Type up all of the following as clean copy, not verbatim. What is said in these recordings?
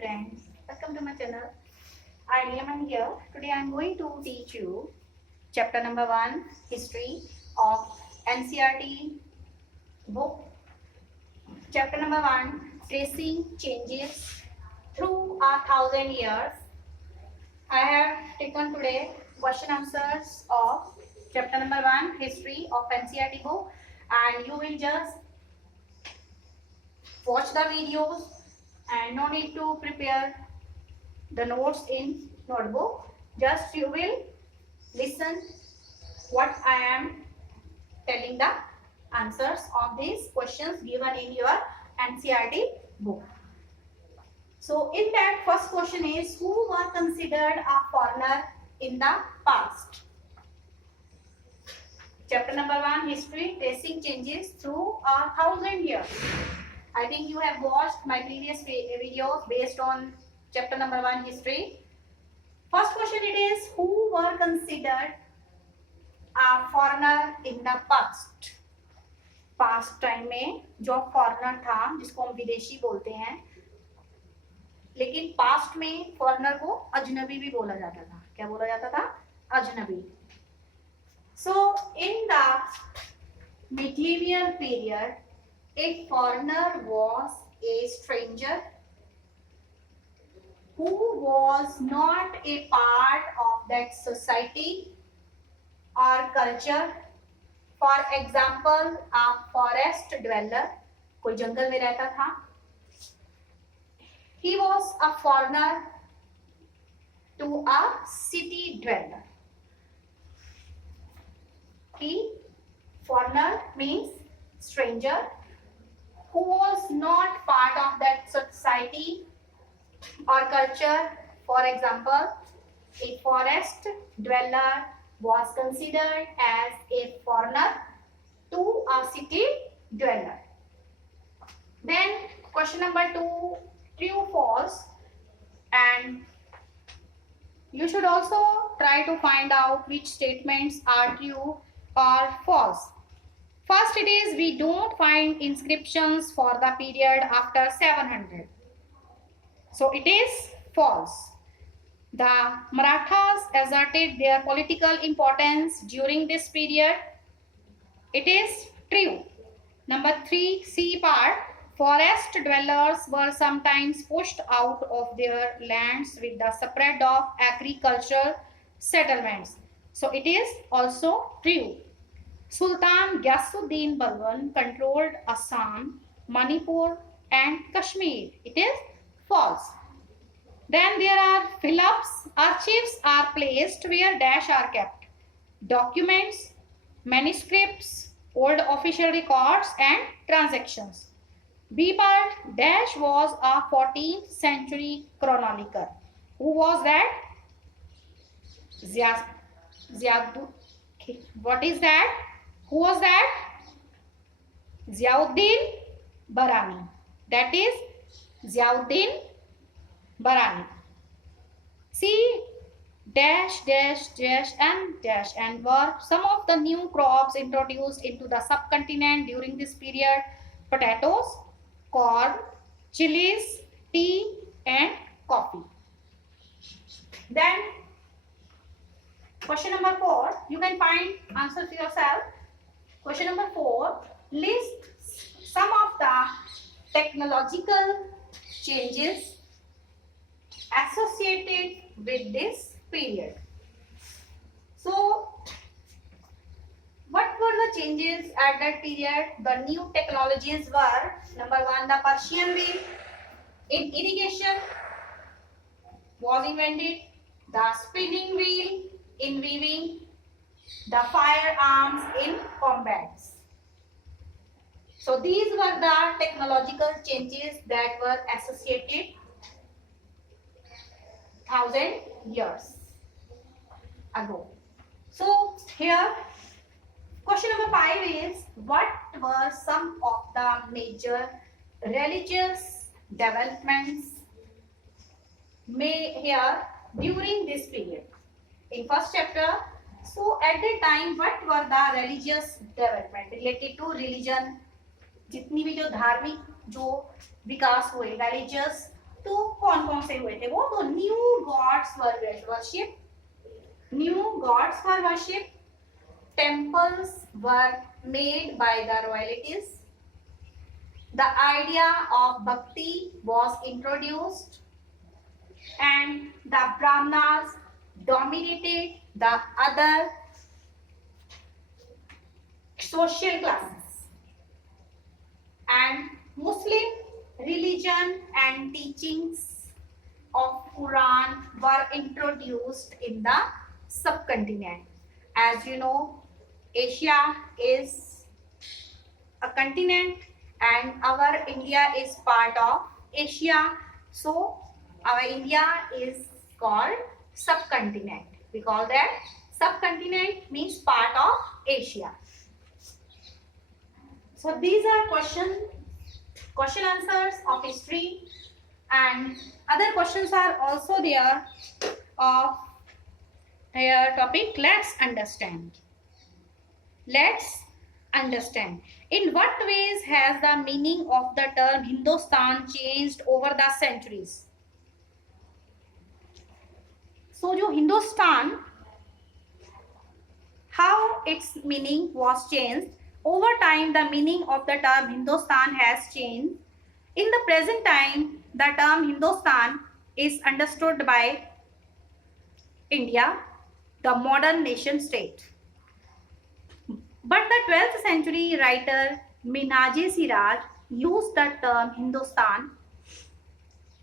students, welcome to my channel. I am here. Today I am going to teach you chapter number 1, history of NCERT book. Chapter number 1, tracing changes through 1,000 years. I have taken today question answers of chapter number 1, history of NCERT book, and you will just watch the videos and no need to prepare the notes in notebook. Just you will listen what I am telling the answers of these questions given in your NCERT book. So in that, first question is, who were considered a foreigner in the past? Chapter number 1, history, tracing changes through 1,000 years. I think you have watched my previous videos based on chapter number 1, history. First question it is, who were considered a foreigner in the past? Past time में जो foreigner था, जिसको हम विदेशी बोलते हैं, लेकिन past में foreigner को अजनबी भी बोला जाता था. क्या बोला जाता था? अजनबी. So in the medieval period, a foreigner was a stranger who was not a part of that society or culture. For example, a forest dweller, कोई जंगल में रहता था. He was a foreigner to a city dweller. He, foreigner means stranger who was not part of that society or culture. For example, a forest dweller was considered as a foreigner to a city dweller. Then question number 2, true, false, and you should also try to find out which statements are true or false. First it is, we don't find inscriptions for the period after 700. So it is false. The Marathas asserted their political importance during this period. It is true. Number 3, C part. Forest dwellers were sometimes pushed out of their lands with the spread of agricultural settlements. So it is also true. Sultan Ghiyasuddin Balban controlled Assam, Manipur and Kashmir. It is false. Then there are fill-ups. Archives are placed where dash are kept. Documents, manuscripts, old official records and transactions. B part, dash was a 14th century chronicler. Who was that? What is that? Who was that? Ziauddin Barani. That is Ziauddin Barani. See, dash, dash, dash and were some of the new crops introduced into the subcontinent during this period. Potatoes, corn, chilies, tea and coffee. Then question number 4, you can find answer to yourself. Question number 4, list some of the technological changes associated with this period. So, what were the changes at that period? The new technologies were, number 1, the Persian wheel in irrigation was invented, the spinning wheel in weaving, the firearms in combats. So these were the technological changes that were associated 1,000 years ago. So here question number 5 is, what were some of the major religious developments made here during this period? In first chapter, so at that time what were the religious development related to religion? जितनी भी जो धार्मिक जो विकास हुए religious, तो कौन कौन से हुए थे वो? तो new gods were worship, new gods were worship, temples were made by the royalties, the idea of bhakti was introduced, and the brahmanas dominated the other social classes, and Muslim religion and teachings of Quran were introduced in the subcontinent. As you know, Asia is a continent and our India is part of Asia. So our India is called subcontinent. We call that subcontinent means part of Asia. So these are question answers of history, and other questions are also there of their topic. Let's understand. Let's understand. In what ways has the meaning of the term Hindustan changed over the centuries? So, जो Hindustan, how its meaning was changed over time. The meaning of the term Hindustan has changed. In the present time, the term Hindustan is understood by India, the modern nation state. But the 12th century writer Minhaj Siraj used the term Hindustan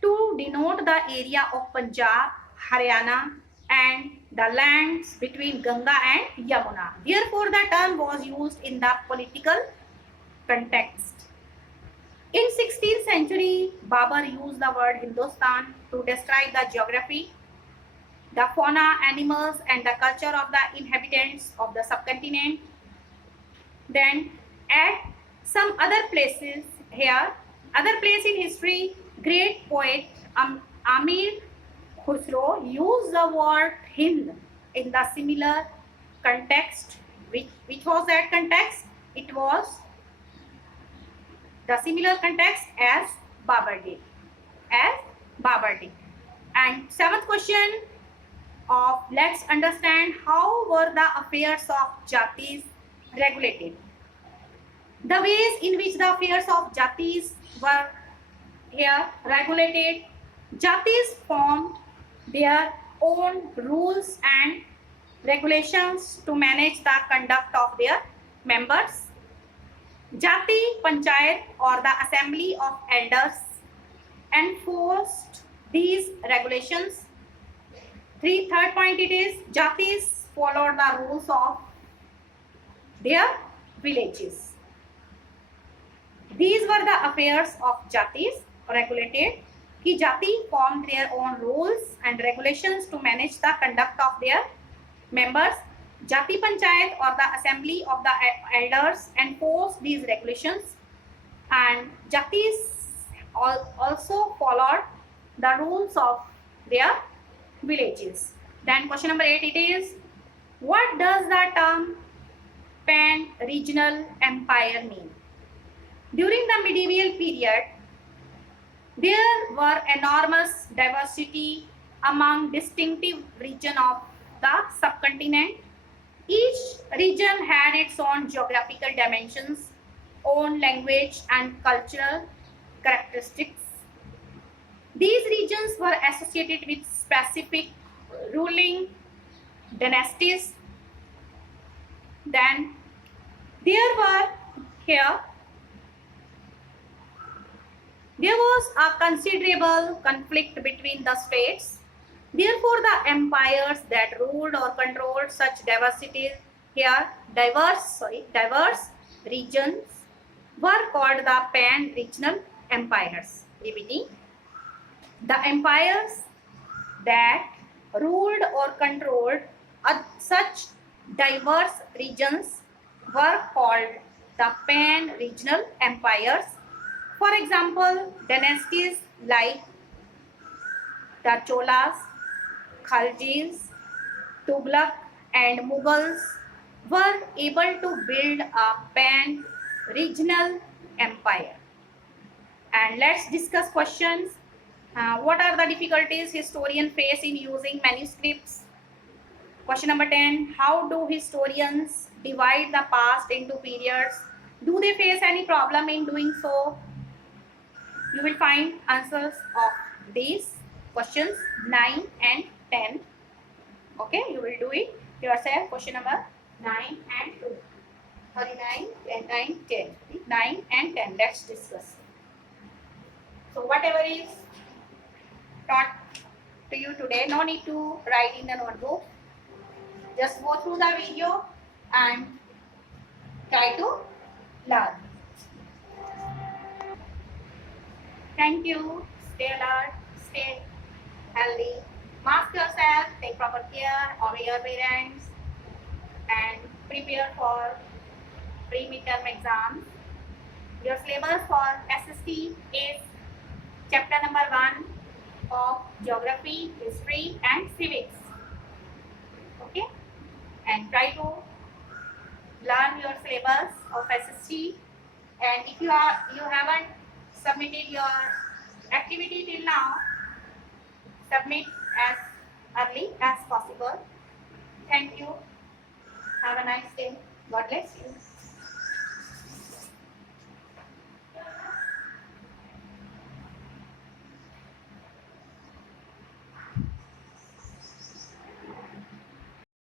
to denote the area of Punjab, Haryana, and the lands between Ganga and Yamuna. Therefore, the term was used in the political context. In 16th century, Babur used the word Hindustan to describe the geography, the fauna, animals, and the culture of the inhabitants of the subcontinent. Then at some other places here, other place in history, great poet Amir Khusro used the word Hind in the similar context. Which was that context? It was the similar context as Babur did. And seventh question of let's understand how were the affairs of jatis regulated. The ways in which the affairs of jatis were here regulated. Jatis formed their own rules and regulations to manage the conduct of their members. Jati Panchayat or the assembly of elders enforced these regulations. Third point it is Jatis followed the rules of their villages. These were the affairs of Jatis regulated. कि जाति formed their own rules and regulations to manage the conduct of their members. Jati Panchayat or the assembly of the elders enforced these regulations, and Jatis also followed the rules of their villages. Then question number 8 it is, what does the term pan-regional empire mean? During the medieval period, there were enormous diversity among distinctive regions of the subcontinent. Each region had its own geographical dimensions, own language and cultural characteristics. These regions were associated with specific ruling dynasties. Then there was a considerable conflict between the states. Therefore, the empires that ruled or controlled such diverse regions were called the pan-regional empires. Repeating, the empires that ruled or controlled such diverse regions were called the pan-regional empires. For example, dynasties like the Cholas, Khaljis, Tughlaq and Mughals were able to build a pan-regional empire. And let's discuss questions. What are difficulties historians face in using manuscripts? Question number 10. How do historians divide the past into periods? Do they face any problem in doing so? You will find answers of these questions 9 and 10. Okay, you will do it yourself. Question number 9 and 2. Sorry, 9, 10, 9, 10. 9 and 10. Let's discuss. So whatever is taught to you today, no need to write in the notebook. Just go through the video and try to learn. Thank you. Stay alert, stay healthy. Mask yourself, take proper care of your parents, and prepare for pre-midterm exams. Your syllabus for SST is chapter number 1 of Geography, History and Civics. Okay? And try to learn your syllabus of SST. And if you haven't submitted your activity till now, submit as early as possible. Thank you. Have a nice day. God bless you.